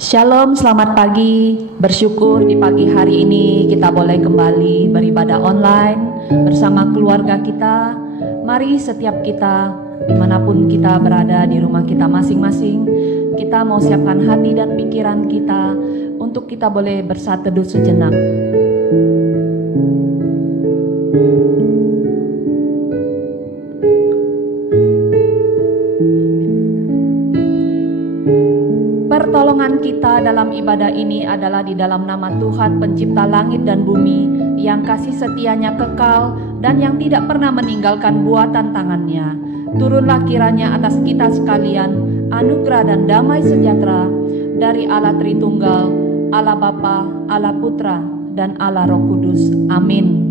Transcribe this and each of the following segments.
Shalom, selamat pagi. Bersyukur di pagi hari ini kita boleh kembali beribadah online bersama keluarga kita. Mari setiap kita, dimanapun kita berada di rumah kita masing-masing, kita mau siapkan hati dan pikiran kita untuk kita boleh bersatu teduh sejenak. Pertolongan kita dalam ibadah ini adalah di dalam nama Tuhan pencipta langit dan bumi, yang kasih setianya kekal dan yang tidak pernah meninggalkan buatan tangannya. Turunlah kiranya atas kita sekalian anugerah dan damai sejahtera dari Allah Tritunggal, Allah Bapa, Allah Putra, dan Allah Roh Kudus. Amin.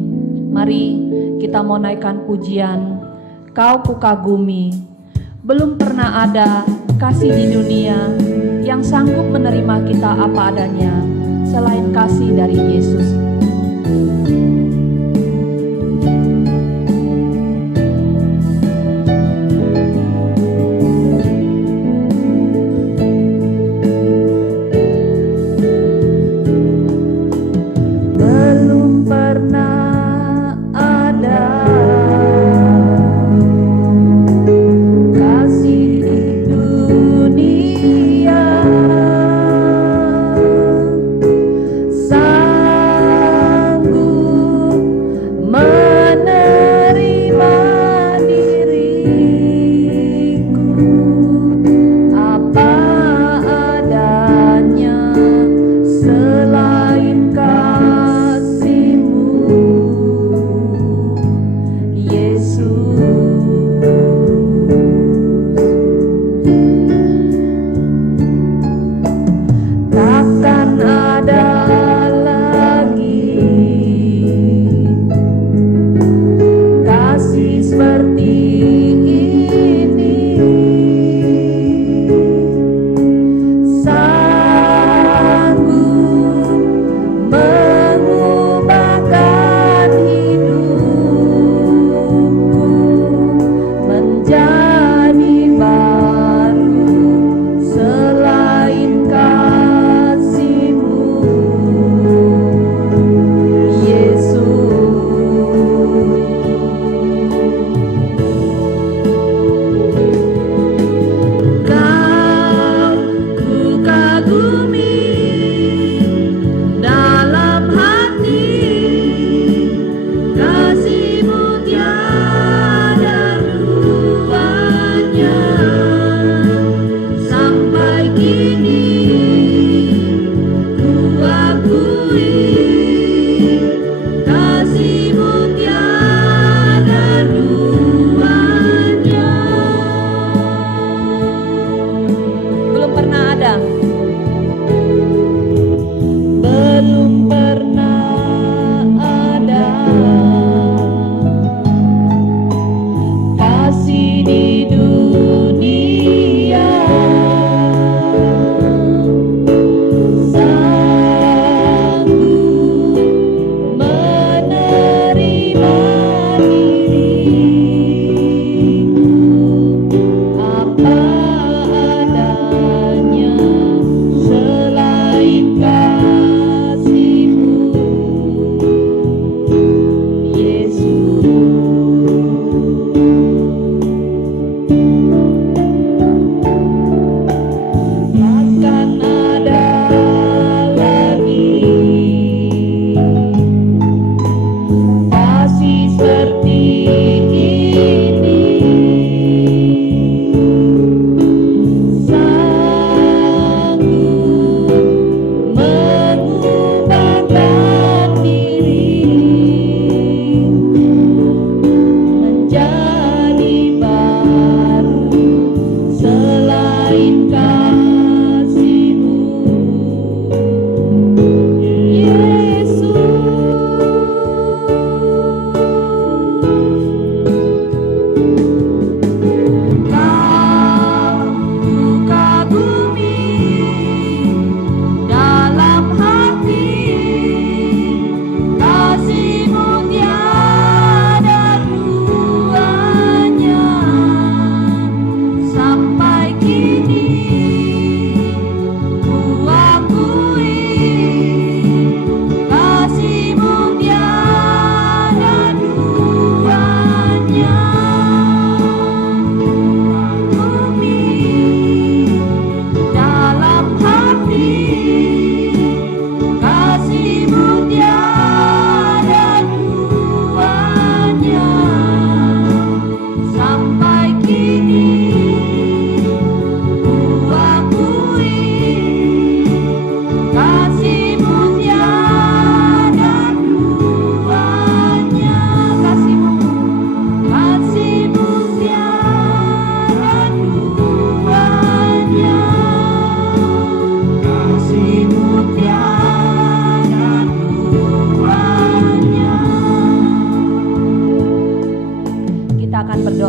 Mari kita mau naikkan pujian. Kau kukagumi, belum pernah ada kasih di dunia yang sanggup menerima kita apa adanya selain kasih dari Yesus. Belum pernah ada kasih di dunia sanggup menerima diriku apa adanya selain kasih-Mu, Yesus. Takkan ada lagi kasih seperti ini, sanggup mengubahkan hidupku menjadi baru selain kasih-Mu, Yesus. Kau kukagumi dalam hati, kasih-Mu tiada duanya. Sampai kini ku akui kasih-Mu tiada duanya. Belum pernah ada. Belum pernah ada kasih di dunia sanggup menerima diriku apa adanya selain kasih-Mu, Yesus.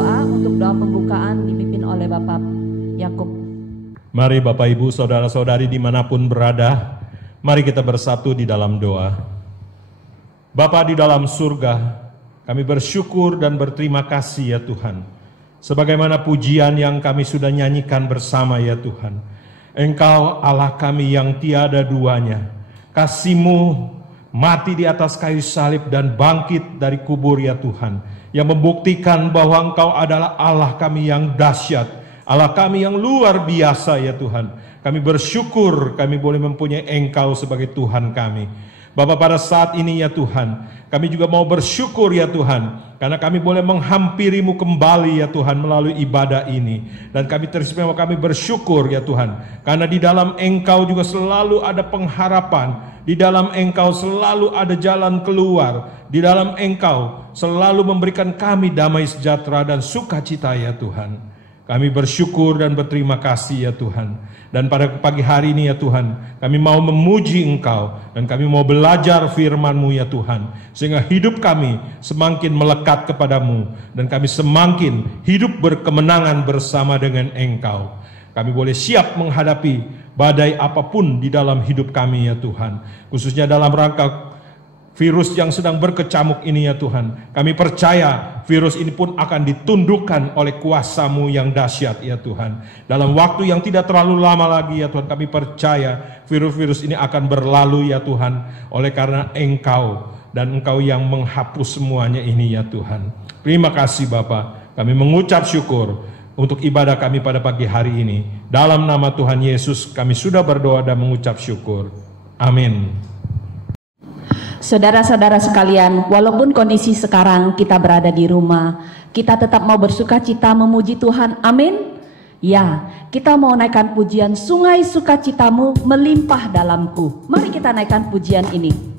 berdoa. Untuk doa pembukaan dipimpin oleh Bapak Yakub. Mari Bapak Ibu Saudara-saudari dimanapun berada, mari kita bersatu di dalam doa. Bapa di dalam surga, kami bersyukur dan berterima kasih ya Tuhan. Sebagaimana pujian yang kami sudah nyanyikan bersama ya Tuhan. Engkau Allah kami yang tiada duanya. Kasih-Mu mati di atas kayu salib dan bangkit dari kubur ya Tuhan. Yang membuktikan bahwa Engkau adalah Allah kami yang dahsyat. Allah kami yang luar biasa ya Tuhan. Kami bersyukur kami boleh mempunyai Engkau sebagai Tuhan kami. Bapa, pada saat ini ya Tuhan, kami juga mau bersyukur ya Tuhan, karena kami boleh menghampiri-Mu kembali ya Tuhan melalui ibadah ini. Dan kami teristimewa, kami bersyukur ya Tuhan, karena di dalam Engkau juga selalu ada pengharapan, di dalam Engkau selalu ada jalan keluar, di dalam Engkau selalu memberikan kami damai sejahtera dan sukacita ya Tuhan. Kami bersyukur dan berterima kasih ya Tuhan. Dan pada pagi hari ini ya Tuhan, kami mau memuji Engkau dan kami mau belajar firman-Mu ya Tuhan, sehingga hidup kami semakin melekat kepadamu dan kami semakin hidup berkemenangan bersama dengan Engkau. Kami boleh siap menghadapi badai apapun di dalam hidup kami ya Tuhan, khususnya dalam rangka virus yang sedang berkecamuk ini ya Tuhan. Kami percaya virus ini pun akan ditundukkan oleh kuasa-Mu yang dahsyat ya Tuhan. Dalam waktu yang tidak terlalu lama lagi ya Tuhan, kami percaya virus-virus ini akan berlalu ya Tuhan. Oleh karena Engkau dan Engkau yang menghapus semuanya ini ya Tuhan. Terima kasih Bapa. Kami mengucap syukur untuk ibadah kami pada pagi hari ini. Dalam nama Tuhan Yesus kami sudah berdoa dan mengucap syukur. Amin. Saudara-saudara sekalian, walaupun kondisi sekarang kita berada di rumah, kita tetap mau bersuka cita memuji Tuhan. Amin. Ya, kita mau naikkan pujian Sungai Sukacitamu Melimpah Dalamku. Mari kita naikkan pujian ini.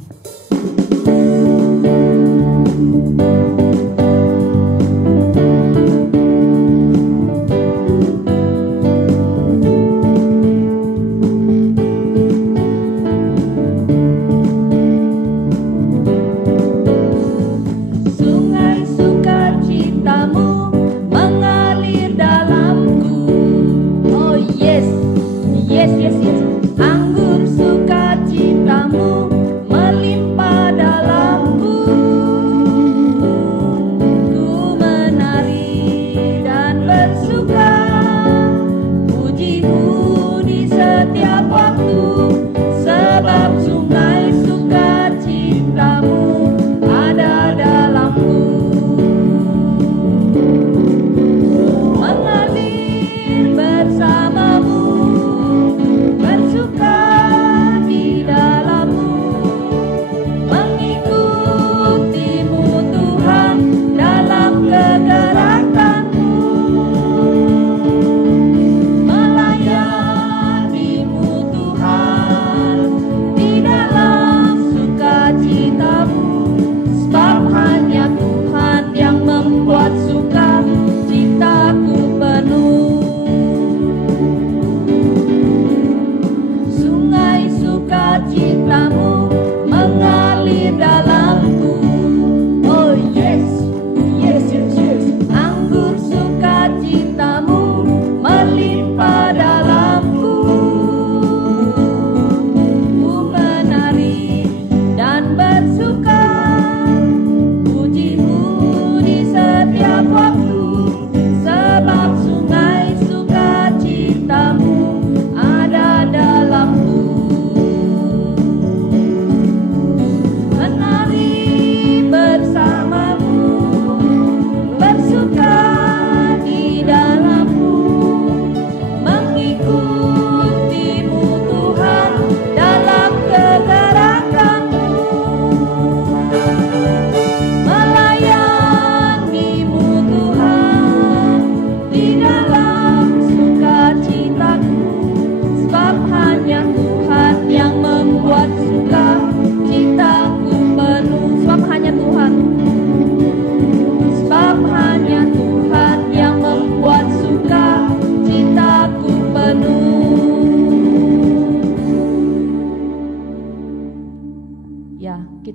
Anggur sukacitamu melimpah dalamku.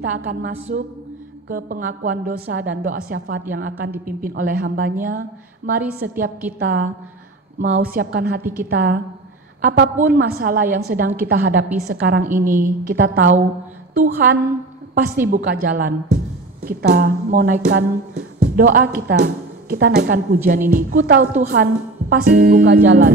kita akan masuk ke pengakuan dosa dan doa syafaat yang akan dipimpin oleh hambanya. Mari setiap kita mau siapkan hati kita. Apapun masalah yang sedang kita hadapi sekarang ini, kita tahu Tuhan pasti buka jalan. Kita mau naikkan doa kita naikkan pujian ini. Ku tahu Tuhan pasti buka jalan.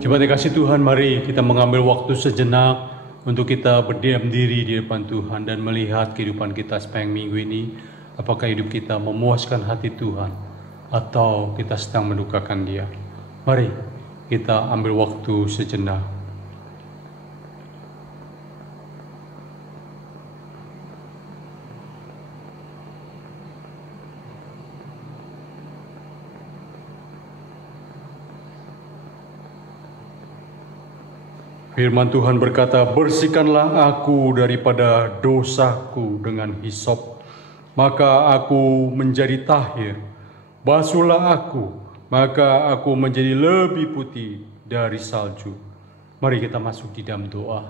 Jemaat yang kasih Tuhan, mari kita mengambil waktu sejenak untuk kita berdiam diri di depan Tuhan dan melihat kehidupan kita sepanjang minggu ini. Apakah hidup kita memuaskan hati Tuhan atau kita sedang mendukakan Dia? Mari kita ambil waktu sejenak. Firman Tuhan berkata, bersihkanlah aku daripada dosaku dengan hisop, maka aku menjadi tahir. Basuhlah aku, maka aku menjadi lebih putih dari salju. Mari kita masuk di dalam doa.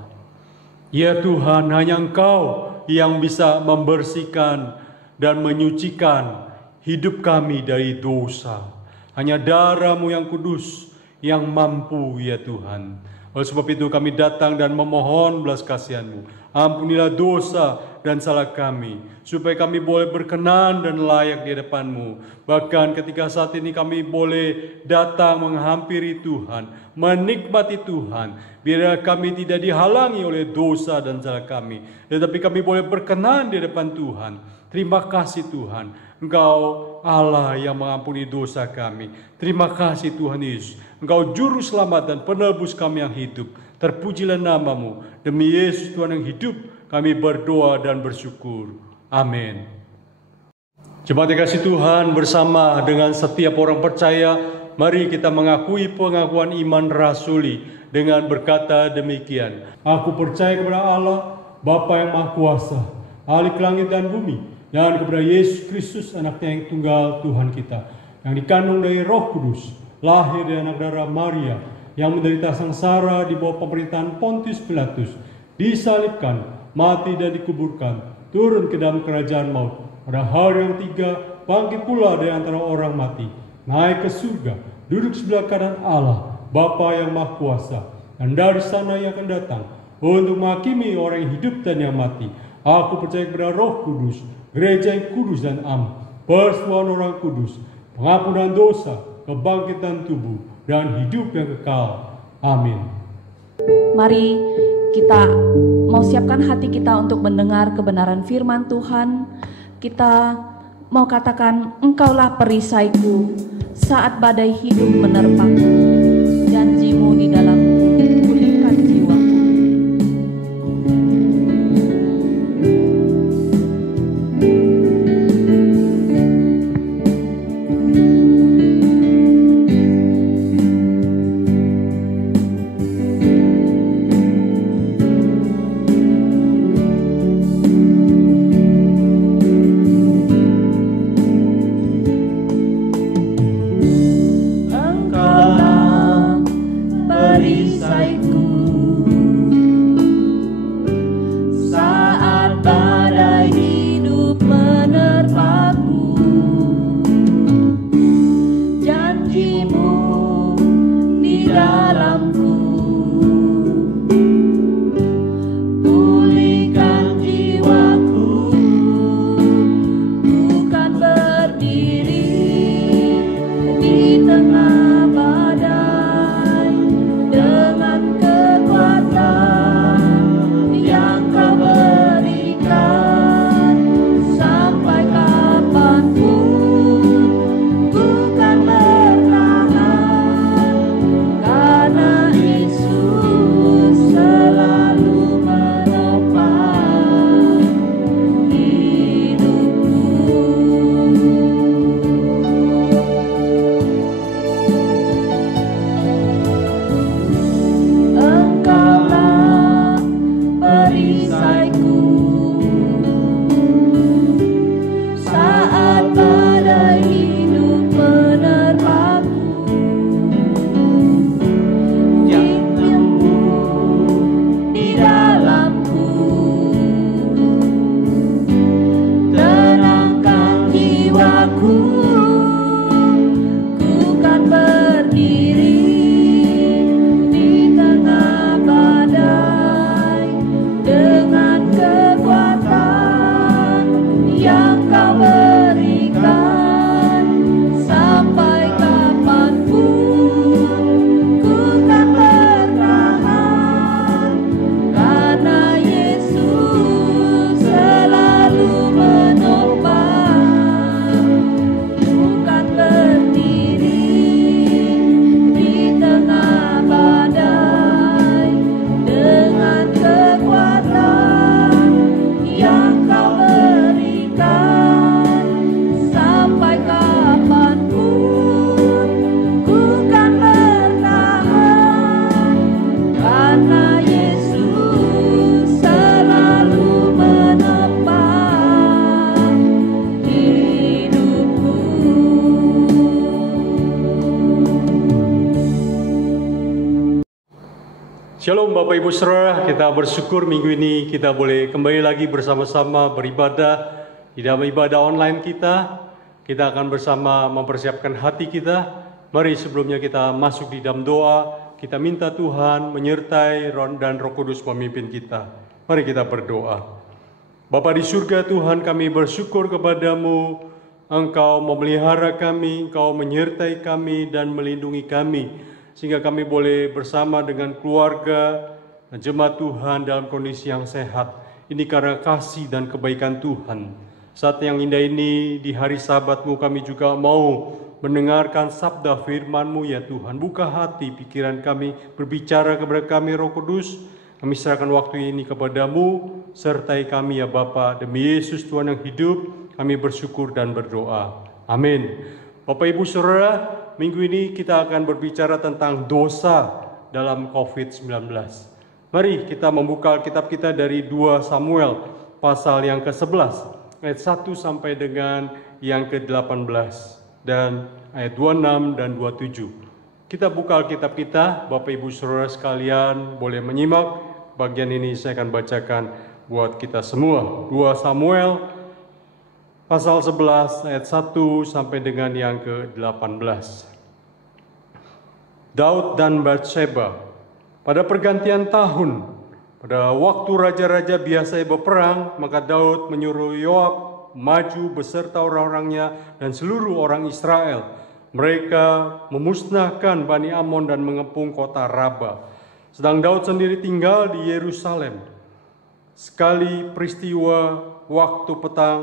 Ya Tuhan, hanya Engkau yang bisa membersihkan dan menyucikan hidup kami dari dosa. Hanya darah-Mu yang kudus yang mampu, ya Tuhan. Oleh sebab itu kami datang dan memohon belas kasihan-Mu. Ampunilah dosa dan salah kami, supaya kami boleh berkenan dan layak di hadapan-Mu. Bahkan ketika saat ini kami boleh datang menghampiri Tuhan, menikmati Tuhan. Biar kami tidak dihalangi oleh dosa dan salah kami, tetapi kami boleh berkenan di hadapan Tuhan. Terima kasih Tuhan, Engkau Allah yang mengampuni dosa kami. Terima kasih Tuhan Yesus, Engkau juru selamat dan penebus kami yang hidup. Terpujilah nama-Mu. Demi Yesus Tuhan yang hidup, kami berdoa dan bersyukur. Amin. Jemaat yang kasih Tuhan, bersama dengan setiap orang percaya, mari kita mengakui pengakuan iman rasuli dengan berkata demikian. Aku percaya kepada Allah, Bapa yang Maha Kuasa, Ahli langit dan bumi, dan kepada Yesus Kristus, anaknya yang tunggal Tuhan kita, yang dikandung dari Roh Kudus, lahir dari anak darah Maria, yang menderita sengsara di bawah pemerintahan Pontius Pilatus, disalibkan, mati dan dikuburkan, turun ke dalam kerajaan maut. Pada hari yang ketiga, bangkit pula dari antara orang mati, naik ke surga, duduk sebelah kanan Allah, Bapa yang Maha Kuasa, dan dari sana yang akan datang untuk menghakimi orang yang hidup dan yang mati. Aku percaya kepada Roh Kudus, gereja yang kudus dan am, persekutuan orang kudus, pengampunan dosa, kebangkitan tubuh, dan hidup yang kekal. Amin. Mari kita mau siapkan hati kita untuk mendengar kebenaran firman Tuhan. Kita mau katakan, Engkaulah perisaiku saat badai hidup menerpaku, janjimu di dalamku pulihkan jiwaku. Shalom Bapak Ibu Saudara, kita bersyukur minggu ini kita boleh kembali lagi bersama-sama beribadah di dalam ibadah online kita. Kita akan bersama mempersiapkan hati kita. Mari sebelumnya kita masuk di dalam doa, kita minta Tuhan menyertai dan Roh Kudus memimpin kita. Mari kita berdoa. Bapa di surga Tuhan, kami bersyukur kepadamu. Engkau memelihara kami, Engkau menyertai kami dan melindungi kami, sehingga kami boleh bersama dengan keluarga dan jemaat Tuhan dalam kondisi yang sehat. Ini karena kasih dan kebaikan Tuhan. Saat yang indah ini, di hari Sabat-Mu kami juga mau mendengarkan sabda firman-Mu ya Tuhan. Buka hati, pikiran kami, berbicara kepada kami Roh Kudus. Kami serahkan waktu ini kepadamu, sertai kami ya Bapa. Demi Yesus Tuhan yang hidup, kami bersyukur dan berdoa. Amin. Bapak Ibu Saudara, minggu ini kita akan berbicara tentang dosa dalam COVID-19. Mari kita membuka Alkitab kita dari 2 Samuel pasal yang ke-11, ayat 1 sampai dengan yang ke-18, dan ayat 26 dan 27. Kita buka Alkitab kita, Bapak Ibu Saudara sekalian boleh menyimak. Bagian ini saya akan bacakan buat kita semua. 2 Samuel pasal 11 ayat 1 sampai dengan yang ke-18. Daud dan Batseba. Pada pergantian tahun, pada waktu raja-raja biasa berperang, maka Daud menyuruh Yoab maju beserta orang-orangnya dan seluruh orang Israel Mereka memusnahkan Bani Amon dan mengepung kota Raba. Sedang Daud sendiri tinggal di Yerusalem. Sekali peristiwa waktu petang,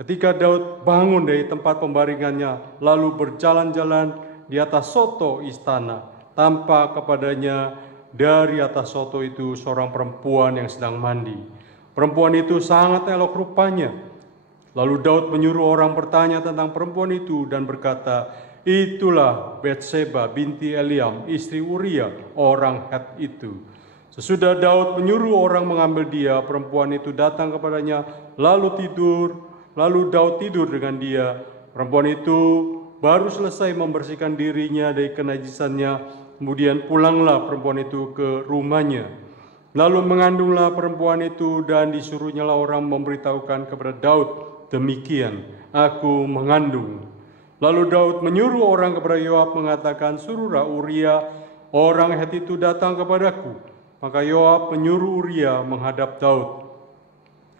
ketika Daud bangun dari tempat pembaringannya, lalu berjalan-jalan di atas soto istana, tampak kepadanya dari atas soto itu seorang perempuan yang sedang mandi. Perempuan itu sangat elok rupanya. Lalu Daud menyuruh orang bertanya tentang perempuan itu dan berkata, itulah Batseba binti Eliam, istri Uria, orang Het itu. Sesudah Daud menyuruh orang mengambil dia, perempuan itu datang kepadanya, lalu Daud tidur dengan dia. Perempuan itu baru selesai membersihkan dirinya dari kenajisannya, kemudian pulanglah perempuan itu ke rumahnya. Lalu mengandunglah perempuan itu dan disuruhnyalah orang memberitahukan kepada Daud, demikian, aku mengandung. Lalu Daud menyuruh orang kepada Yoab mengatakan, suruhlah Uria orang Het itu datang kepadaku. Maka Yoab menyuruh Uria menghadap Daud.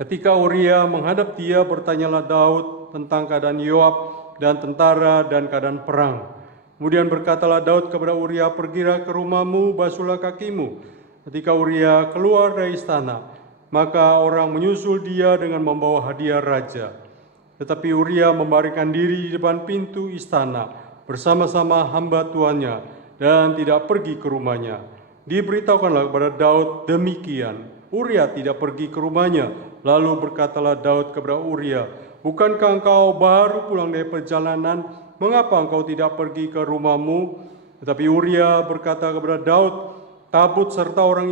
Ketika Uria menghadap dia, bertanyalah Daud tentang keadaan Yoab dan tentara dan keadaan perang. Kemudian berkatalah Daud kepada Uria, pergilah ke rumahmu, basuhlah kakimu. Ketika Uria keluar dari istana, maka orang menyusul dia dengan membawa hadiah raja. Tetapi Uria membaringkan diri di depan pintu istana bersama-sama hamba tuannya dan tidak pergi ke rumahnya. Diberitahukanlah kepada Daud demikian. Uria tidak pergi ke rumahnya. Lalu berkatalah Daud kepada Uria, bukankah engkau baru pulang dari perjalanan? Mengapa engkau tidak pergi ke rumahmu? Tetapi Uria berkata kepada Daud, tabut serta orang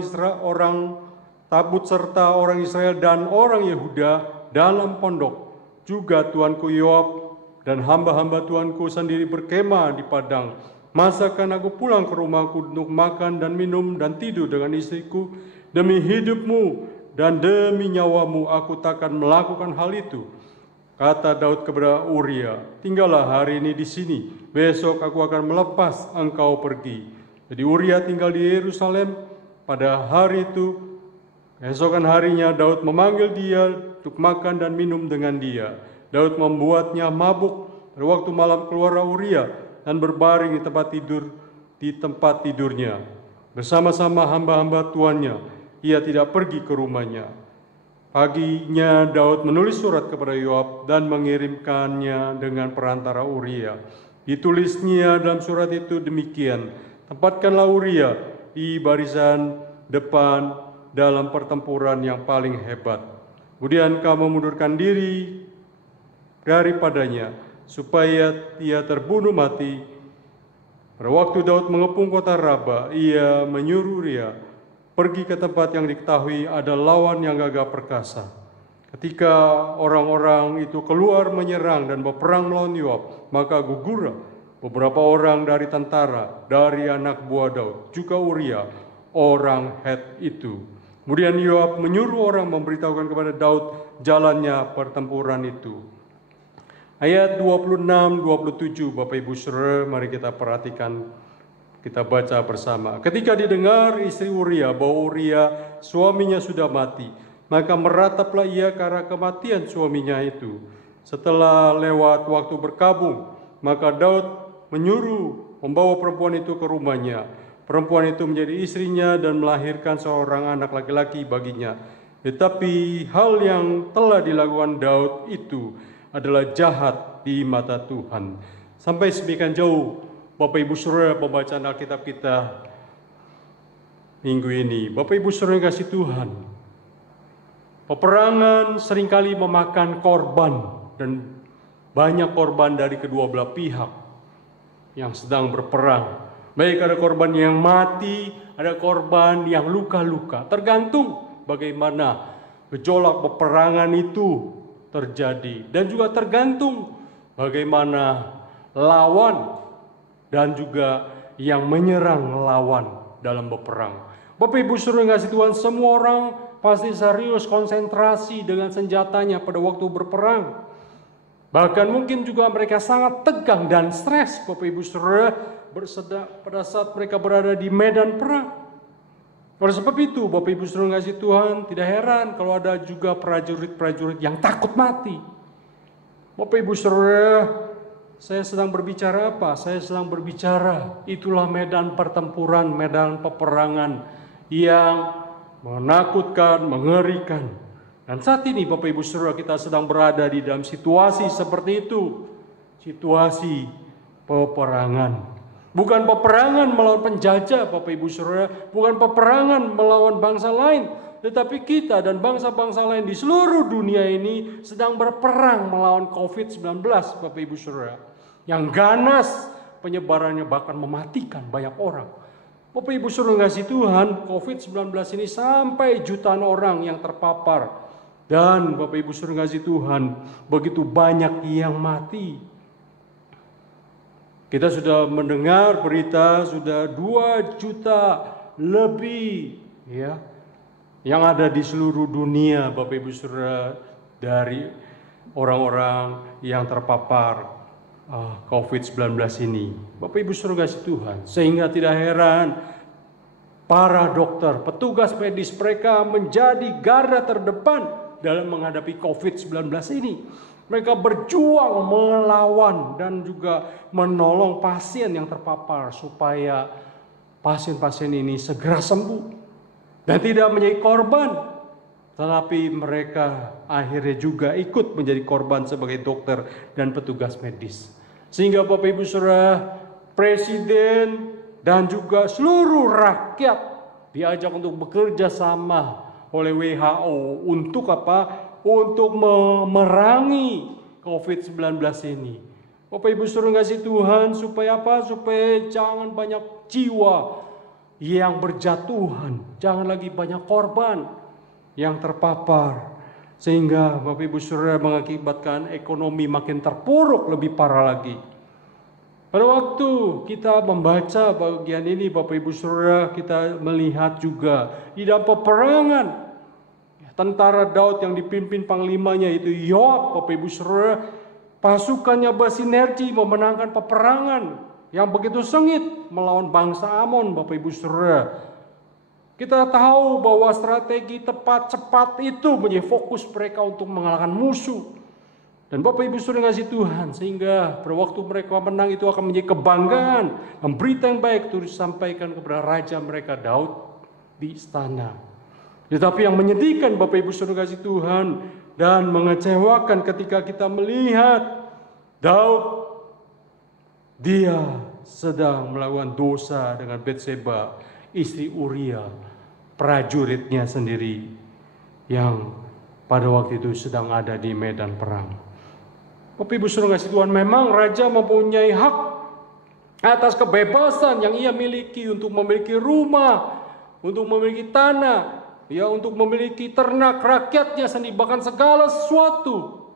Israel dan orang Yehuda dalam pondok. Juga tuanku Yoab dan hamba-hamba tuanku sendiri berkemah di padang. Masakan aku pulang ke rumahku untuk makan dan minum dan tidur dengan istriku? Demi hidupmu dan demi nyawamu aku takkan melakukan hal itu. Kata Daud kepada Uria, tinggallah hari ini di sini, besok aku akan melepas engkau pergi. Jadi Uria tinggal di Yerusalem. Pada hari itu, esokan harinya Daud memanggil dia untuk makan dan minum dengan dia. Daud membuatnya mabuk. Pada waktu malam keluarlah Uria dan berbaring di tempat tidurnya bersama-sama hamba-hamba tuannya. Ia tidak pergi ke rumahnya. Paginya Daud menulis surat kepada Yoab dan mengirimkannya dengan perantara Uria. Ditulisnya dalam surat itu demikian, tempatkanlah Uria di barisan depan dalam pertempuran yang paling hebat. Kemudian kamu mundurkan diri daripadanya, supaya ia terbunuh mati. Pada waktu Daud mengepung kota Raba, ia menyuruh Uria pergi ke tempat yang diketahui ada lawan yang gagah perkasa. Ketika orang-orang itu keluar menyerang dan berperang melawan Yoab, maka gugurlah beberapa orang dari tentara, dari anak buah Daud, juga Uria, orang Het itu. Kemudian Yoab menyuruh orang memberitahukan kepada Daud jalannya pertempuran itu. Ayat 26-27, Bapak Ibu Saudara, mari kita perhatikan, kita baca bersama. Ketika didengar istri Uria bahwa Uria suaminya sudah mati, maka merataplah ia karena kematian suaminya itu. Setelah lewat waktu berkabung, maka Daud menyuruh membawa perempuan itu ke rumahnya. Perempuan itu menjadi istrinya dan melahirkan seorang anak laki-laki baginya. Tetapi hal yang telah dilakukan Daud itu adalah jahat di mata Tuhan. Sampai semikian jauh Bapak Ibu Saudara pembacaan Alkitab kita minggu ini. Bapak Ibu Saudara yang kasih Tuhan, peperangan seringkali memakan korban, dan banyak korban dari kedua belah pihak yang sedang berperang. Baik ada korban yang mati, ada korban yang luka-luka. Tergantung bagaimana gejolak peperangan itu terjadi, dan juga tergantung bagaimana lawan dan juga yang menyerang lawan dalam berperang. Bapak Ibu Saudara yang kasih Tuhan, semua orang pasti serius konsentrasi dengan senjatanya pada waktu berperang. Bahkan mungkin juga mereka sangat tegang dan stres, Bapak Ibu Saudara, pada saat mereka berada di medan perang. Oleh sebab itu, Bapak Ibu Saudara yang kasih Tuhan, tidak heran kalau ada juga prajurit-prajurit yang takut mati. Bapak Ibu Saudara, Saya sedang berbicara apa? Saya sedang berbicara itulah medan pertempuran, medan peperangan yang menakutkan, mengerikan. Dan saat ini Bapak Ibu Saudara, kita sedang berada di dalam situasi seperti itu. Situasi peperangan. Bukan peperangan melawan penjajah Bapak Ibu Saudara, bukan peperangan melawan bangsa lain, tetapi kita dan bangsa-bangsa lain di seluruh dunia ini sedang berperang melawan COVID-19 Bapak Ibu Saudara. Yang ganas penyebarannya bahkan mematikan banyak orang. Bapak Ibu Saudara kasih Tuhan, COVID-19 ini sampai jutaan orang yang terpapar. Dan Bapak Ibu Saudara kasih Tuhan, begitu banyak yang mati. Kita sudah mendengar berita sudah 2 juta lebih ya yang ada di seluruh dunia Bapak Ibu Saudara dari orang-orang yang terpapar COVID-19 ini. Bapak Ibu Saudara kasih Tuhan, sehingga tidak heran para dokter, petugas medis mereka menjadi garda terdepan dalam menghadapi COVID-19 ini. Mereka berjuang melawan dan juga menolong pasien yang terpapar supaya pasien-pasien ini segera sembuh dan tidak menjadi korban. Tetapi mereka akhirnya juga ikut menjadi korban sebagai dokter dan petugas medis. Sehingga Bapak Ibu Saudara, Presiden dan juga seluruh rakyat diajak untuk bekerja sama oleh WHO untuk apa? Untuk memerangi COVID-19 ini. Bapak Ibu Saudara kasih Tuhan, supaya apa? Supaya jangan banyak jiwa yang berjatuhan, jangan lagi banyak korban yang terpapar, sehingga Bapak Ibu Saudara mengakibatkan ekonomi makin terpuruk lebih parah lagi. Pada waktu kita membaca bagian ini Bapak Ibu Saudara, kita melihat juga di dalam peperangan tentara Daud yang dipimpin panglimanya itu Yoab, Bapak Ibu Saudara, pasukannya bersinergi memenangkan peperangan yang begitu sengit melawan bangsa Amon, Bapak Ibu Saudara. Kita tahu bahwa strategi tepat cepat itu menjadi fokus mereka untuk mengalahkan musuh. Dan Bapak Ibu Saudara kasih Tuhan, sehingga pada waktu mereka menang itu akan menjadi kebanggaan dan berita yang baik itu disampaikan kepada raja mereka Daud di istana. Tetapi yang menyedihkan Bapak Ibu Saudara kasih Tuhan dan mengecewakan ketika kita melihat Daud, dia sedang melakukan dosa dengan Batseba, istri Uria, prajuritnya sendiri yang pada waktu itu sedang ada di medan perang. Bapak Ibu Saudara kasih Tuhan, memang raja mempunyai hak atas kebebasan yang ia miliki untuk memiliki rumah, untuk memiliki tanah, ya, untuk memiliki ternak rakyatnya sendiri, bahkan segala sesuatu.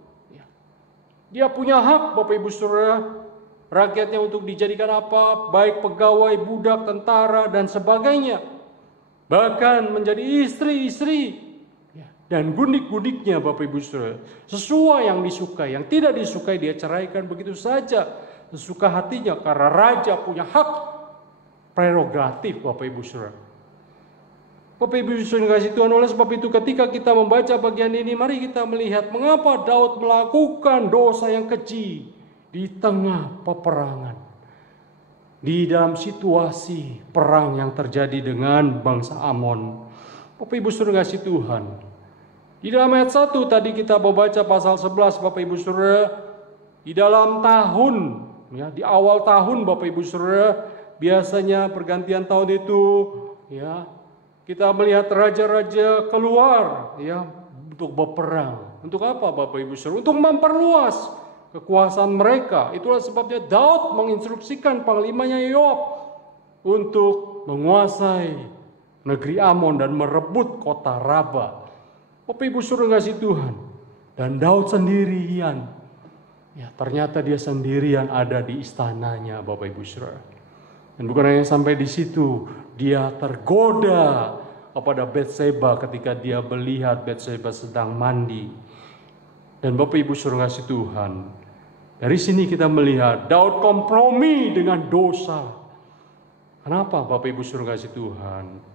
Dia punya hak Bapak Ibu Saudara, rakyatnya untuk dijadikan apa, baik pegawai, budak, tentara dan sebagainya. Bahkan menjadi istri-istri dan gundik-gundiknya Bapak Ibu Saudara. Sesuai yang disukai, yang tidak disukai dia ceraikan begitu saja, sesuka hatinya, karena raja punya hak prerogatif Bapak Ibu Saudara. Bapak Ibu Saudara kasih Tuhan, oleh sebab itu ketika kita membaca bagian ini, mari kita melihat mengapa Daud melakukan dosa yang keji di tengah peperangan. Di dalam situasi perang yang terjadi dengan bangsa Amon. Bapak Ibu Saudara kasih Tuhan, di dalam ayat 1 tadi kita membaca pasal 11 Bapak Ibu Saudara, di dalam tahun, ya, di awal tahun Bapak Ibu Saudara, biasanya pergantian tahun itu, ya, kita melihat raja-raja keluar, ya, untuk berperang. Untuk apa Bapak Ibu Saudara? Untuk memperluas kekuasaan mereka. Itulah sebabnya Daud menginstruksikan panglimanya Yoab untuk menguasai negeri Amon dan merebut kota Raba. Bapak Ibu Saudara kasih Tuhan. Dan Daud sendirian. Ya, ternyata dia sendirian ada di istananya Bapak Ibu Saudara. Dan bukan hanya sampai di situ, dia tergoda kepada Batseba ketika dia melihat Batseba sedang mandi. Dan Bapak Ibu Saudara kasih Tuhan, dari sini kita melihat Daud kompromi dengan dosa. Kenapa Bapak Ibu Saudara kasih Tuhan?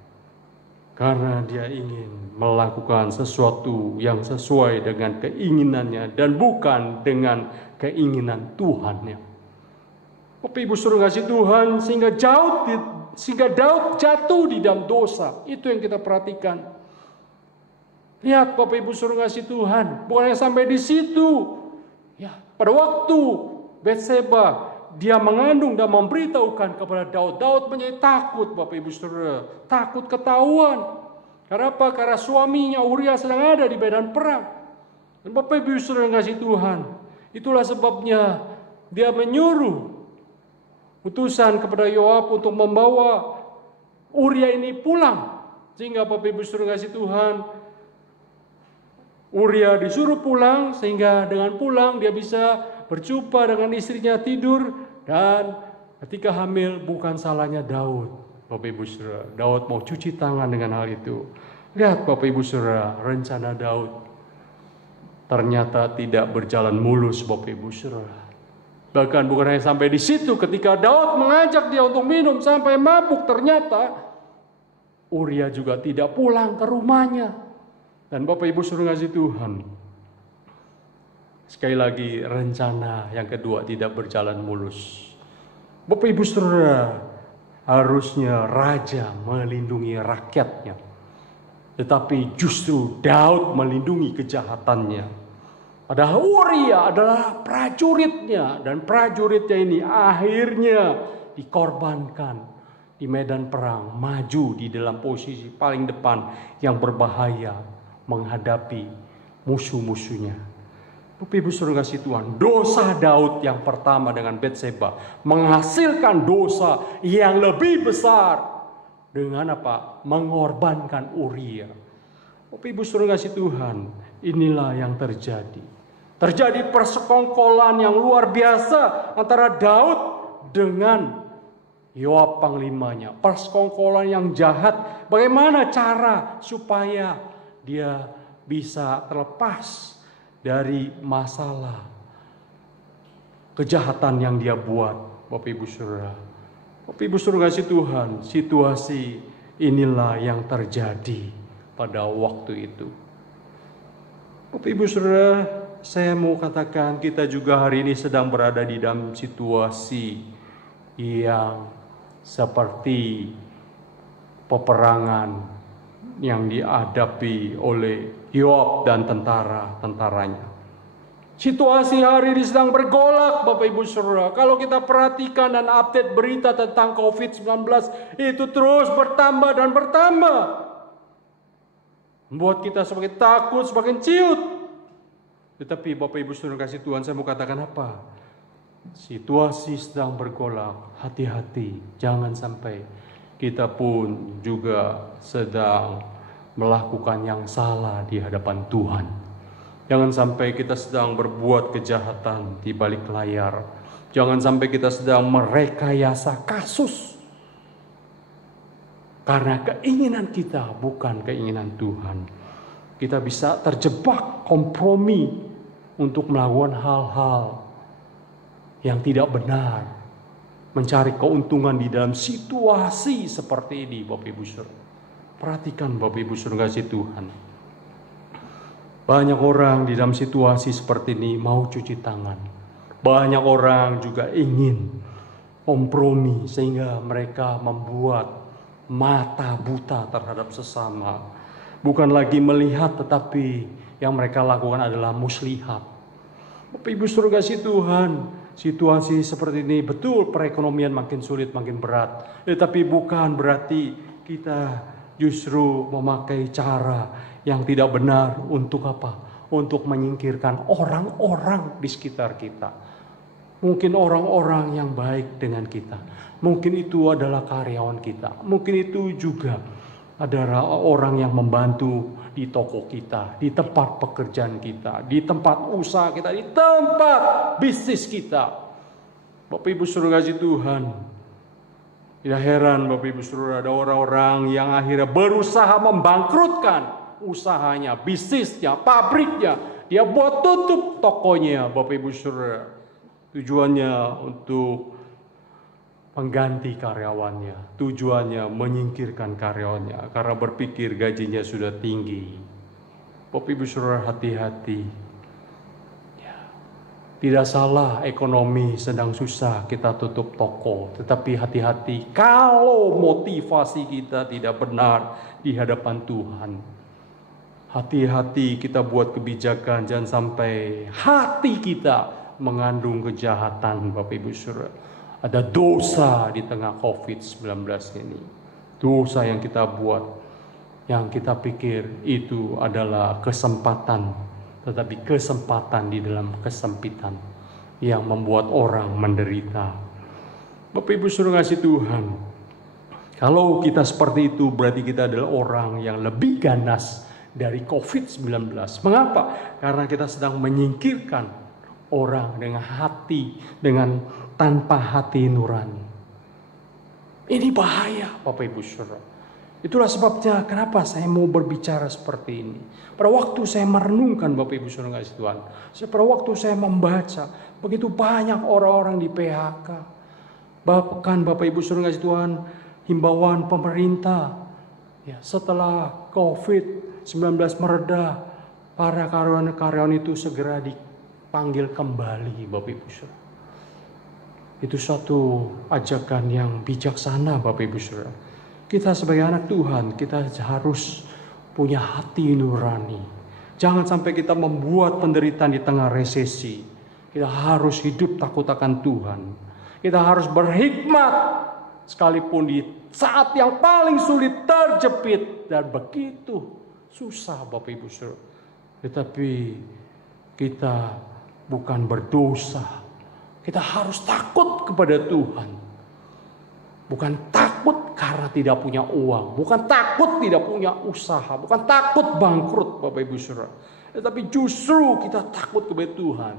Karena dia ingin melakukan sesuatu yang sesuai dengan keinginannya dan bukan dengan keinginan Tuhannya. Bapak Ibu Saudara kasih Tuhan, sehingga Daud jatuh di dalam dosa. Itu yang kita perhatikan. Lihat Bapak Ibu Saudara kasih Tuhan, bukannya sampai di situ. Ya, pada waktu Batseba dia mengandung dan memberitahukan kepada Daud, Daud menjadi takut Bapak Ibu Saudara, takut ketahuan. Kenapa? Karena suaminya Uria sedang ada di medan perang. Dan Bapak Ibu Saudara kasih Tuhan, itulah sebabnya dia menyuruh utusan kepada Yoab untuk membawa Uria ini pulang. Sehingga Bapak Ibu Saudara kasih Tuhan, Uria disuruh pulang, sehingga dengan pulang dia bisa berjumpa dengan istrinya, tidur. Dan ketika hamil, bukan salahnya Daud. Bapak Ibu Saudara, Daud mau cuci tangan dengan hal itu. Lihat Bapak Ibu Saudara, rencana Daud ternyata tidak berjalan mulus Bapak Ibu Saudara. Bahkan bukan hanya sampai di situ, ketika Daud mengajak dia untuk minum sampai mabuk, ternyata Uria juga tidak pulang ke rumahnya. Dan Bapak Ibu Saudara kasih Tuhan, sekali lagi rencana yang kedua tidak berjalan mulus. Bapak Ibu Saudara, harusnya raja melindungi rakyatnya, tetapi justru Daud melindungi kejahatannya. Padahal Uria adalah prajuritnya, dan prajuritnya ini akhirnya dikorbankan di medan perang, maju di dalam posisi paling depan yang berbahaya menghadapi musuh-musuhnya. Bapak Ibu Saudara kasih Tuhan, dosa Daud yang pertama dengan Batseba menghasilkan dosa yang lebih besar dengan apa? Mengorbankan Uria. Bapak Ibu Saudara kasih Tuhan, inilah yang terjadi. Terjadi persekongkolan yang luar biasa antara Daud dengan Yoab panglimanya. Persekongkolan yang jahat. Bagaimana cara supaya dia bisa terlepas dari masalah kejahatan yang dia buat, Bapak Ibu Saudara. Bapak Ibu Saudara kasih Tuhan, situasi inilah yang terjadi pada waktu itu. Bapak Ibu Saudara, saya mau katakan kita juga hari ini sedang berada di dalam situasi yang seperti peperangan yang dihadapi oleh Yoab dan tentara-tentaranya. Situasi hari ini sedang bergolak Bapak Ibu Saudara. Kalau kita perhatikan dan update berita tentang COVID-19, itu terus bertambah dan bertambah. Membuat kita semakin takut, semakin ciut. Tetapi Bapak Ibu Saudara kasih Tuhan, saya mau katakan apa? Situasi sedang bergolak, hati-hati. Jangan sampai kita pun juga sedang melakukan yang salah di hadapan Tuhan. Jangan sampai kita sedang berbuat kejahatan di balik layar. Jangan sampai kita sedang merekayasa kasus. Karena keinginan kita bukan keinginan Tuhan. Kita bisa terjebak kompromi untuk melakukan hal-hal yang tidak benar. Mencari keuntungan di dalam situasi seperti ini Bapak Ibu Saudara. Perhatikan Bapak Ibu Saudara kasih Tuhan. Banyak orang di dalam situasi seperti ini mau cuci tangan. Banyak orang juga ingin kompromi sehingga mereka membuat mata buta terhadap sesama. Bukan lagi melihat, tetapi yang mereka lakukan adalah muslihat. Bapak Ibu Saudara kasih Tuhan, situasi seperti ini betul perekonomian makin sulit, makin berat. Tetapi bukan berarti kita justru memakai cara yang tidak benar untuk apa? Untuk menyingkirkan orang-orang di sekitar kita. Mungkin orang-orang yang baik dengan kita. Mungkin itu adalah karyawan kita. Mungkin itu juga adalah orang yang membantu di toko kita, di tempat pekerjaan kita, di tempat usaha kita, di tempat bisnis kita. Bapak Ibu Saudara kasih Tuhan, tidak heran Bapak Ibu Saudara ada orang-orang yang akhirnya berusaha membangkrutkan usahanya, bisnisnya, pabriknya. Dia buat tutup tokonya Bapak Ibu Saudara. Tujuannya untuk mengganti karyawannya, tujuannya menyingkirkan karyawannya karena berpikir gajinya sudah tinggi. Bapak Ibu Saudara hati-hati. Ya. Tidak salah ekonomi sedang susah kita tutup toko. Tetapi hati-hati kalau motivasi kita tidak benar di hadapan Tuhan. Hati-hati kita buat kebijakan, jangan sampai hati kita mengandung kejahatan, Bapak Ibu Saudara. Ada dosa di tengah COVID-19 ini. Dosa yang kita buat, yang kita pikir itu adalah kesempatan, tetapi kesempatan di dalam kesempitan yang membuat orang menderita. Bapak Ibu Saudara kasih Tuhan, kalau kita seperti itu berarti kita adalah orang yang lebih ganas dari COVID-19. Mengapa? Karena kita sedang menyingkirkan orang dengan hati, dengan tanpa hati nurani. Ini bahaya, Bapak Ibu Saudara. Itulah sebabnya kenapa saya mau berbicara seperti ini. Pada waktu saya merenungkan, Bapak Ibu Saudara kasih Tuhan, pada waktu saya membaca, begitu banyak orang-orang di PHK. Bahkan Bapak Ibu Saudara kasih Tuhan, himbauan pemerintah, ya, setelah COVID-19 mereda, para karyawan itu segera dipanggil kembali, Bapak Ibu Saudara. Itu suatu ajakan yang bijaksana, Bapak Ibu Saudara. Kita sebagai anak Tuhan, kita harus punya hati nurani. Jangan sampai kita membuat penderitaan di tengah resesi. Kita harus hidup takut akan Tuhan. Kita harus berhikmat sekalipun di saat yang paling sulit, terjepit dan begitu susah, Bapak Ibu Saudara. Tetapi kita bukan berdosa. Kita harus takut kepada Tuhan. Bukan takut karena tidak punya uang. Bukan takut tidak punya usaha. Bukan takut bangkrut, Bapak Ibu Saudara. Tetapi justru kita takut kepada Tuhan.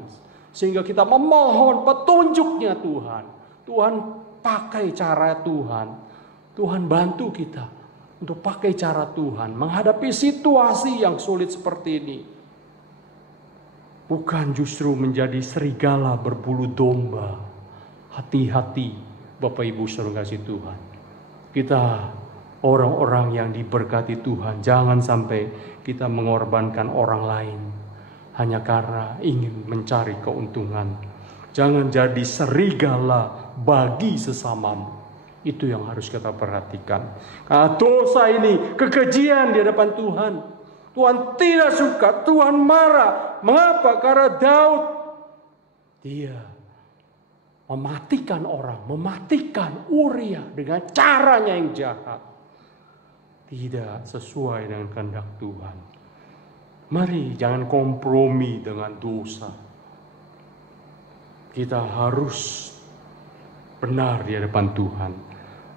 Sehingga kita memohon petunjuknya Tuhan. Tuhan pakai cara Tuhan. Tuhan bantu kita untuk pakai cara Tuhan. Menghadapi situasi yang sulit seperti ini. Bukan justru menjadi serigala berbulu domba. Hati-hati, Bapak Ibu Saudara kasih Tuhan. Kita orang-orang yang diberkati Tuhan, jangan sampai kita mengorbankan orang lain hanya karena ingin mencari keuntungan. Jangan jadi serigala bagi sesamamu. Itu yang harus kita perhatikan. Karena dosa ini kekejian di hadapan Tuhan. Tuhan tidak suka, Tuhan marah. Mengapa? Karena Daud, dia mematikan orang, mematikan Uria dengan caranya yang jahat. Tidak sesuai dengan kehendak Tuhan. Mari jangan kompromi dengan dosa. Kita harus benar di hadapan Tuhan.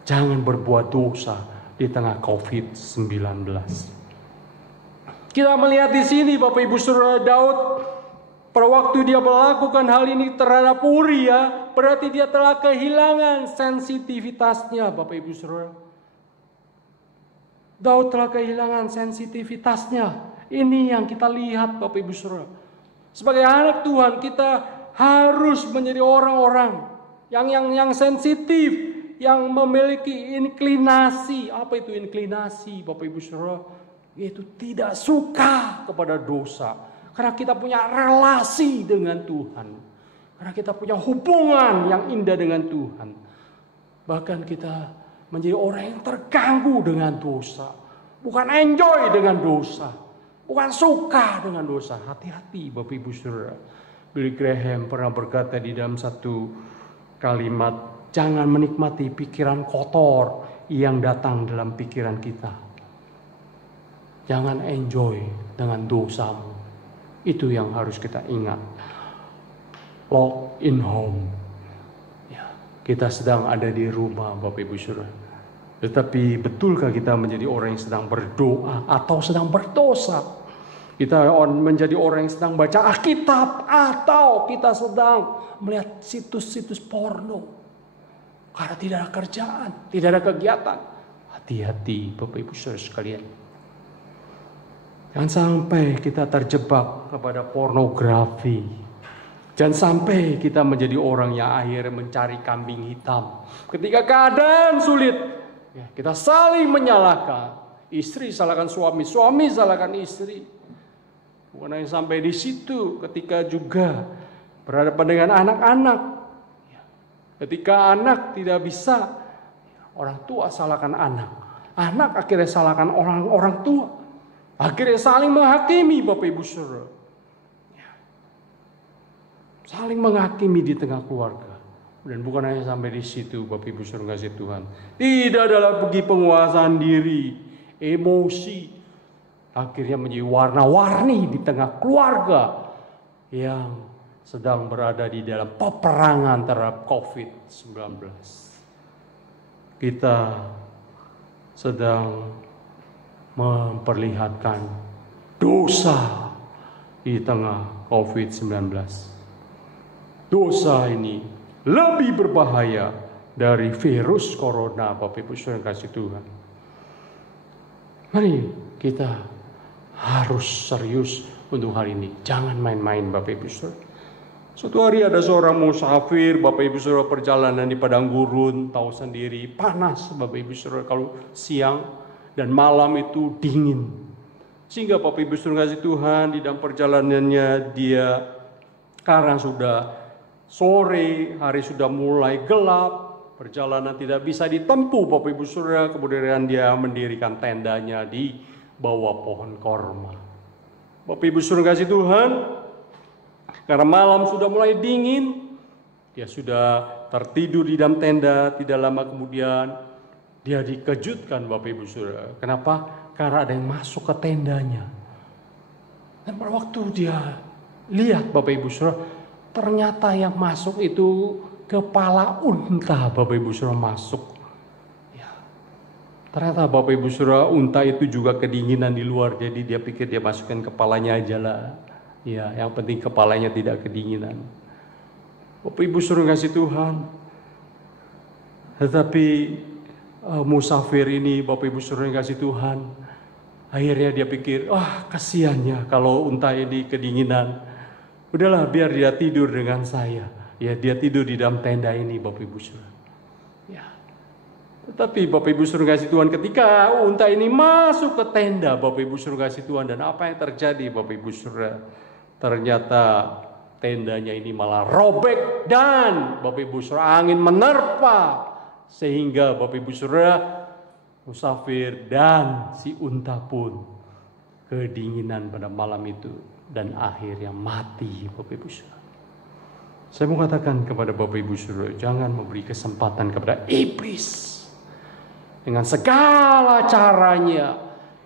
Jangan berbuat dosa di tengah COVID-19. Kita melihat di sini, Bapak Ibu Saudara, Daud pada waktu dia melakukan hal ini terhadap Uria, berarti dia telah kehilangan sensitivitasnya, Bapak Ibu Saudara. Daud telah kehilangan sensitivitasnya. Ini yang kita lihat, Bapak Ibu Saudara. Sebagai anak Tuhan, kita harus menjadi orang-orang yang sensitif, yang memiliki inklinasi. Apa itu inklinasi, Bapak Ibu Saudara? Yaitu tidak suka kepada dosa. Karena kita punya relasi dengan Tuhan. Karena kita punya hubungan yang indah dengan Tuhan. Bahkan kita menjadi orang yang terganggu dengan dosa. Bukan enjoy dengan dosa. Bukan suka dengan dosa. Hati-hati, Bapak Ibu Saudara. Billy Graham pernah berkata di dalam satu kalimat, jangan menikmati pikiran kotor yang datang dalam pikiran kita. Jangan enjoy dengan dosamu. Itu yang harus kita ingat. Lock in home. Ya, kita sedang ada di rumah, Bapak Ibu Saudara. Tetapi betulkah kita menjadi orang yang sedang berdoa atau sedang berdosa? Kita menjadi orang yang sedang baca Alkitab atau kita sedang melihat situs-situs porno? Karena tidak ada kerjaan, tidak ada kegiatan. Hati-hati, Bapak Ibu Saudara sekalian. Jangan sampai kita terjebak kepada pornografi. Jangan sampai kita menjadi orang yang akhirnya mencari kambing hitam. Ketika keadaan sulit, ya, kita saling menyalahkan. Istri salahkan suami, suami salahkan istri. Bukan hanya sampai di situ, ketika juga berhadapan dengan anak-anak. Ketika anak tidak bisa, orang tua salahkan anak. Anak akhirnya salahkan orang tua. Akhirnya saling menghakimi, Bapak Ibu Saudara. Saling menghakimi di tengah keluarga. Dan bukan hanya sampai di situ, Bapak Ibu Saudara kasih Tuhan. Tidak adalah pergi penguasaan diri, emosi. Akhirnya menjadi warna-warni di tengah keluarga yang sedang berada di dalam peperangan terhadap COVID-19. Kita sedang memperlihatkan dosa di tengah COVID-19. Dosa ini lebih berbahaya dari virus corona, Bapak Ibu Saudara kasih Tuhan. Mari kita harus serius untuk hal ini. Jangan main-main, Bapak Ibu Saudara. Suatu hari ada seorang musafir, Bapak Ibu Saudara, perjalanan di padang gurun, tahu sendiri panas, Bapak Ibu Saudara, kalau siang dan malam itu dingin. Sehingga Bapak Ibu Saudara kasih Tuhan, di dalam perjalanannya dia, karena sudah sore, hari sudah mulai gelap, perjalanan tidak bisa ditempuh, Bapak Ibu Saudara, kemudian dia mendirikan tendanya di bawah pohon korma. Bapak Ibu Saudara kasih Tuhan, karena malam sudah mulai dingin, dia sudah tertidur di dalam tenda. Tidak lama kemudian dia dikejutkan, Bapak Ibu Saudara. Kenapa? Karena ada yang masuk ke tendanya. Dan pada waktu dia lihat, Bapak Ibu Saudara, ternyata yang masuk itu kepala unta, Bapak Ibu Saudara, masuk. Ternyata Bapak Ibu Saudara, unta itu juga kedinginan di luar, jadi dia pikir dia masukkan kepalanya aja lah. Ya, yang penting kepalanya tidak kedinginan. Bapak Ibu Saudara kasih Tuhan. Tetapi musafir ini, Bapak Ibu Saudara kasih Tuhan, akhirnya dia pikir, kasihannya kalau unta ini kedinginan. Udahlah, biar dia tidur dengan saya. Ya, dia tidur di dalam tenda ini, Bapak Ibu Saudara. Tetapi Bapak Ibu Saudara kasih Tuhan, ketika unta ini masuk ke tenda, Bapak Ibu Saudara kasih Tuhan, dan apa yang terjadi, Bapak Ibu Saudara? Ternyata tendanya ini malah robek dan Bapak Ibu Saudara, angin menerpa, sehingga Bapak Ibu Saudara, musafir dan si unta pun kedinginan pada malam itu dan akhirnya mati, Bapak Ibu Saudara. Saya mau katakan kepada Bapak Ibu Saudara, jangan memberi kesempatan kepada iblis dengan segala caranya.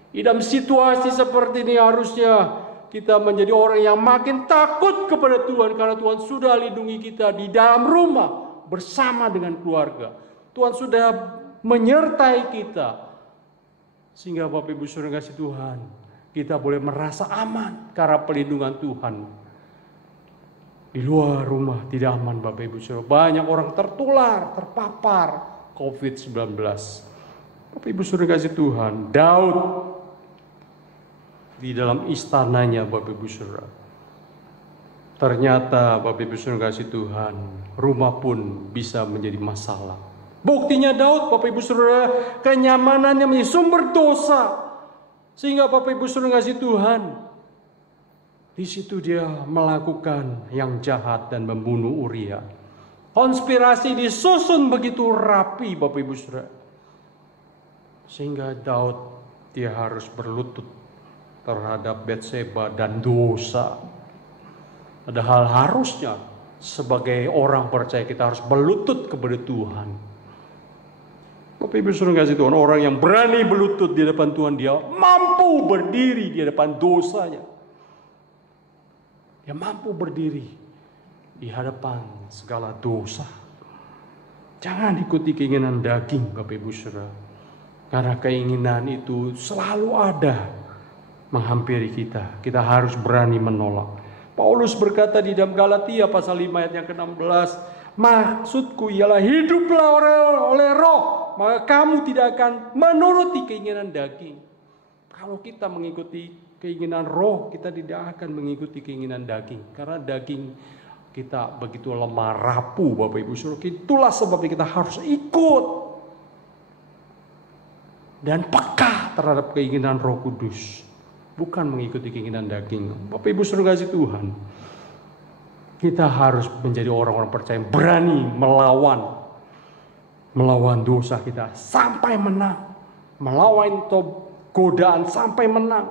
Di dalam situasi seperti ini harusnya kita menjadi orang yang makin takut kepada Tuhan, karena Tuhan sudah lindungi kita di dalam rumah bersama dengan keluarga. Tuhan sudah menyertai kita, sehingga Bapak Ibu Saudara kasih Tuhan, kita boleh merasa aman karena pelindungan Tuhan. Di luar rumah tidak aman, Bapak Ibu Saudara. Banyak orang tertular, terpapar COVID-19. Bapak Ibu Saudara kasih Tuhan, Daud di dalam istananya, Bapak Ibu Saudara, ternyata Bapak Ibu Saudara kasih Tuhan, rumah pun bisa menjadi masalah. Buktinya Daud, Bapak Ibu Saudara, kenyamanannya menjadi sumber dosa, sehingga Bapak Ibu Saudara kasih Tuhan, di situ dia melakukan yang jahat dan membunuh Uria. Konspirasi disusun begitu rapi, Bapak Ibu Saudara, sehingga Daud dia harus berlutut terhadap Batseba dan dosa. Padahal harusnya sebagai orang percaya kita harus berlutut kepada Tuhan. Bapak Ibu Saudara kasih Tuhan, orang yang berani berlutut di depan Tuhan, dia mampu berdiri di depan dosanya. Dia mampu berdiri di hadapan segala dosa. Jangan ikuti keinginan daging, Bapak Ibu Saudara, karena keinginan itu selalu ada menghampiri kita. Kita harus berani menolak. Paulus berkata di dalam Galatia pasal 5 ayat yang ke-16, maksudku ialah hiduplah oleh roh, maka kamu tidak akan menuruti keinginan daging. Kalau kita mengikuti keinginan roh, kita tidak akan mengikuti keinginan daging. Karena daging kita begitu lemah, rapuh, Bapak Ibu Saudara. Itulah sebabnya kita harus ikut dan peka terhadap keinginan Roh Kudus, bukan mengikuti keinginan daging. Bapak Ibu Saudara kasih Tuhan, Kita harus menjadi orang-orang percaya yang berani melawan dosa kita sampai menang, melawan godaan sampai menang.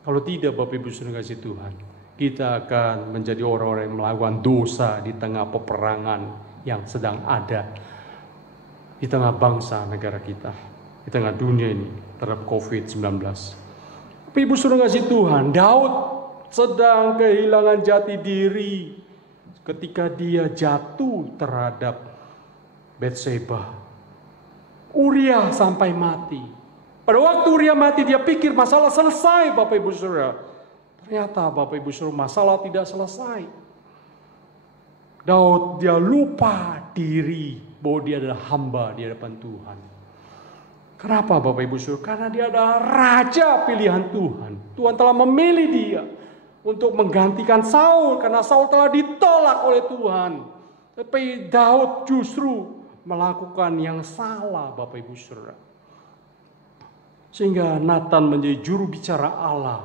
Kalau tidak, Bapak Ibu Saudara kasih Tuhan, kita akan menjadi orang-orang yang melawan dosa di tengah peperangan yang sedang ada di tengah bangsa negara kita, di tengah dunia ini terhadap COVID-19. Bapak Ibu Saudara kasih Tuhan, Daud sedang kehilangan jati diri ketika dia jatuh terhadap Batseba. Uria sampai mati. Pada waktu Uria mati, dia pikir masalah selesai, Bapak Ibu Saudara. Ternyata Bapak Ibu Saudara, masalah tidak selesai. Daud dia lupa diri bahwa dia adalah hamba di hadapan Tuhan. Kenapa Bapak Ibu Saudara? Karena dia adalah raja pilihan Tuhan. Tuhan telah memilih dia untuk menggantikan Saul, karena Saul telah ditolak oleh Tuhan. Tapi Daud justru melakukan yang salah, Bapak Ibu Saudara. Sehingga Nathan menjadi juru bicara Allah.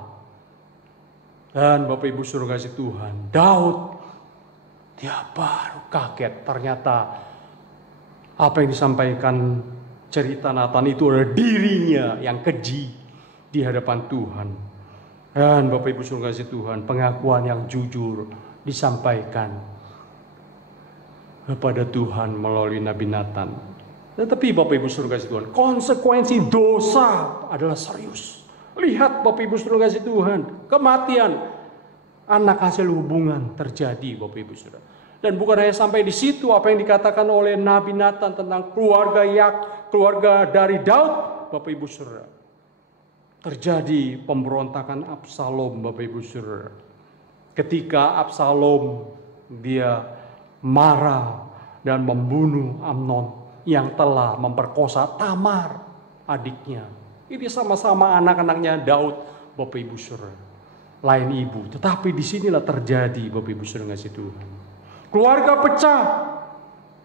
Dan Bapak Ibu Saudara kasih Tuhan, Daud dia baru kaget, ternyata apa yang disampaikan cerita Nathan itu adalah dirinya yang keji di hadapan Tuhan. Dan Bapak Ibu Saudara kasih Tuhan, pengakuan yang jujur disampaikan kepada Tuhan melalui Nabi Nathan. Tetapi Bapak Ibu Saudara kasih Tuhan, konsekuensi dosa adalah serius. Lihat Bapak Ibu Saudara kasih Tuhan, kematian anak hasil hubungan terjadi, Bapak Ibu Saudara. Dan bukan hanya sampai di situ, apa yang dikatakan oleh Nabi Nathan tentang keluarga dari Daud, Bapak Ibu Saudara. Terjadi pemberontakan Absalom, Bapak Ibu Saudara. Ketika Absalom dia marah dan membunuh Amnon yang telah memperkosa Tamar, adiknya. Ini sama-sama anak-anaknya Daud, Bapak Ibu Saudara. Lain ibu, tetapi disinilah terjadi, Bapak Ibu Saudara kasih Tuhan. Keluarga pecah.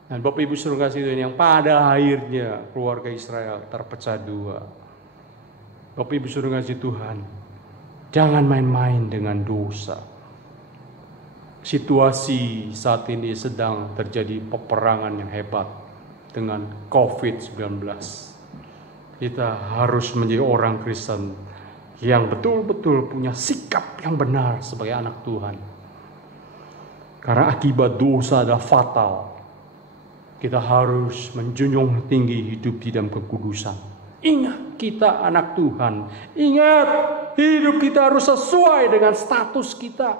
Dan Bapak Ibu Saudara kasih Tuhan, yang pada akhirnya keluarga Israel terpecah dua. Bapak Ibu Saudara kasih Tuhan, jangan main-main dengan dosa. Situasi saat ini sedang terjadi peperangan yang hebat dengan COVID-19. Kita harus menjadi orang Kristen yang betul-betul punya sikap yang benar sebagai anak Tuhan. Karena akibat dosa adalah fatal. Kita harus menjunjung tinggi hidup di dalam kekudusan. Ingat, kita anak Tuhan. Ingat, hidup kita harus sesuai dengan status kita.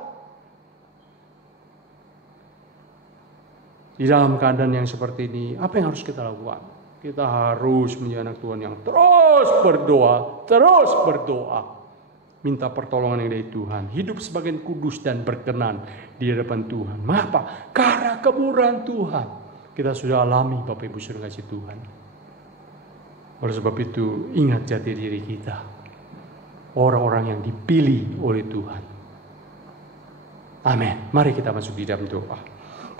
Di dalam keadaan yang seperti ini, apa yang harus kita lakukan? Kita harus menjadi anak Tuhan yang terus berdoa. Minta pertolongan dari Tuhan. Hidup sebagai kudus dan berkenan di hadapan Tuhan. Mengapa? Karena kemurahan Tuhan kita sudah alami, Bapak Ibu Saudara kasih Tuhan. Oleh sebab itu, ingat jati diri kita. Orang-orang yang dipilih oleh Tuhan. Amin. Mari kita masuk di dalam doa.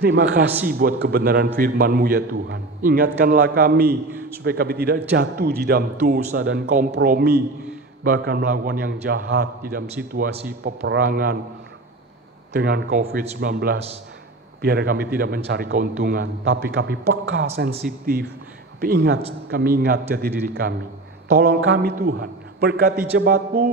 Terima kasih buat kebenaran firman-Mu ya Tuhan. Ingatkanlah kami supaya kami tidak jatuh di dalam dosa dan kompromi, bahkan melakukan yang jahat di dalam situasi peperangan dengan COVID-19. Biar kami tidak mencari keuntungan, tapi kami peka, sensitif. Kami ingat jati diri kami. Tolong kami Tuhan, berkati jemaat-Mu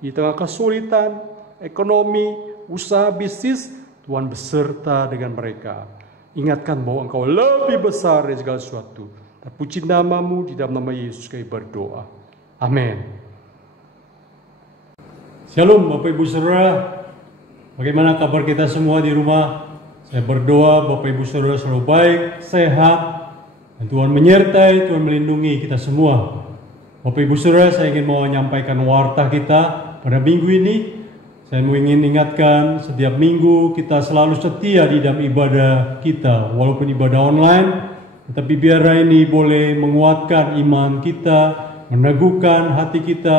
di tengah kesulitan, ekonomi, usaha, bisnis. Tuhan beserta dengan mereka. Ingatkan bahwa Engkau lebih besar dari segala sesuatu. Terpuji nama-Mu, di dalam nama Yesus kami berdoa. Amin. Shalom Bapak Ibu Saudara. Bagaimana kabar kita semua di rumah? Saya berdoa Bapak Ibu Saudara selalu baik, sehat, dan Tuhan menyertai, Tuhan melindungi kita semua. Bapak Ibu Saudara, saya ingin mau menyampaikan warta kita pada minggu ini. Saya ingin ingatkan setiap minggu kita selalu setia di dalam ibadah kita, walaupun ibadah online, tetapi biar ini boleh menguatkan iman kita, meneguhkan hati kita,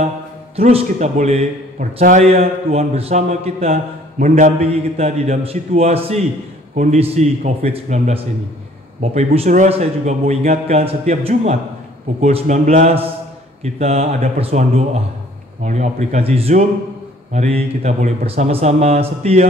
terus kita boleh percaya Tuhan bersama kita, mendampingi kita di dalam situasi kondisi COVID-19 ini. Bapak Ibu Saudara, saya juga mau ingatkan setiap Jumat pukul 19 kita ada persoalan doa melalui aplikasi Zoom. Mari kita boleh bersama-sama setia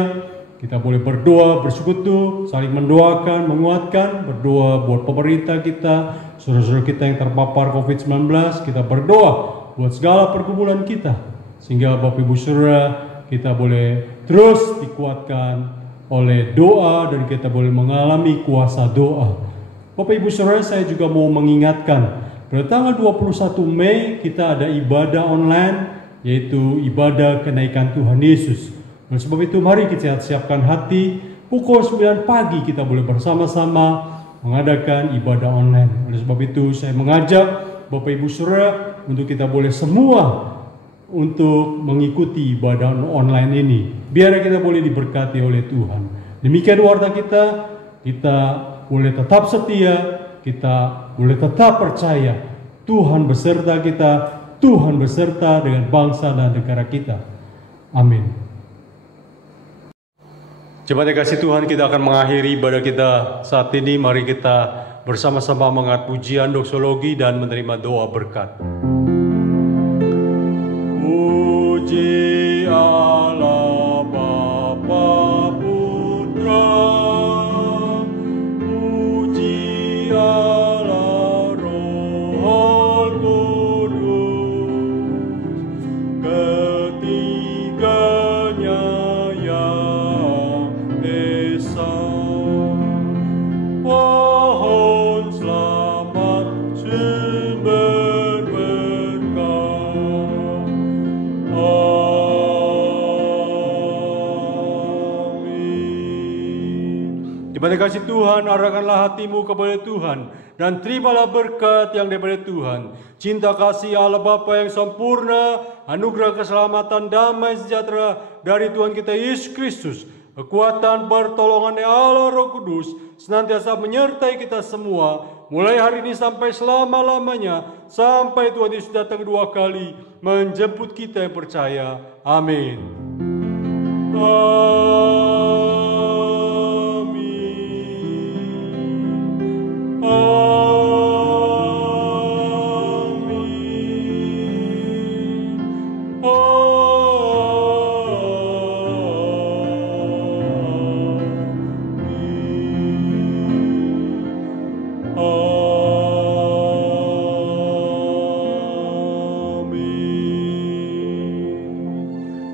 kita boleh berdoa, bersekutu, saling mendoakan, menguatkan, berdoa buat pemerintah kita, saudara-saudara kita yang terpapar COVID-19, kita berdoa buat segala pergumulan kita, sehingga Bapak Ibu Saudara kita boleh terus dikuatkan oleh doa dan kita boleh mengalami kuasa doa. Bapak Ibu Saudara, saya juga mau mengingatkan, pada tanggal 21 Mei kita ada ibadah online, yaitu ibadah kenaikan Tuhan Yesus. Oleh sebab itu mari kita siapkan hati, pukul 9 pagi kita boleh bersama-sama mengadakan ibadah online. Oleh sebab itu saya mengajak Bapak Ibu Saudara untuk kita boleh semua untuk mengikuti ibadah online ini. Biar kita boleh diberkati oleh Tuhan. Demikian warta kita boleh tetap setia, kita boleh tetap percaya. Tuhan beserta kita, Tuhan beserta dengan bangsa dan negara kita. Amin. Jemaat yang kasih Tuhan, kita akan mengakhiri ibadah kita saat ini. Mari kita bersama-sama mengangkat pujian doksologi dan menerima doa berkat. Puji Allah Bapa Putra, puji Allah Roh Kudus, ketiganya yang esa. Pohon selamat sumber berkah. Terima kasih Tuhan, arahkanlah hatimu kepada Tuhan dan terimalah berkat yang daripada Tuhan. Cinta kasih Allah Bapa yang sempurna, anugerah keselamatan, damai sejahtera dari Tuhan kita Yesus Kristus, kekuatan pertolongan Allah Roh Kudus senantiasa menyertai kita semua, mulai hari ini sampai selama-lamanya, sampai Tuhan Yesus datang kedua kali menjemput kita yang percaya. Amin.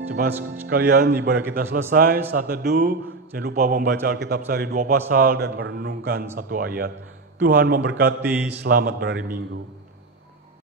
Jemaat sekalian, ibadah kita selesai. Saat teduh, jangan lupa membaca Alkitab sehari 2 pasal dan merenungkan 1 ayat. Tuhan memberkati, selamat berhari Minggu.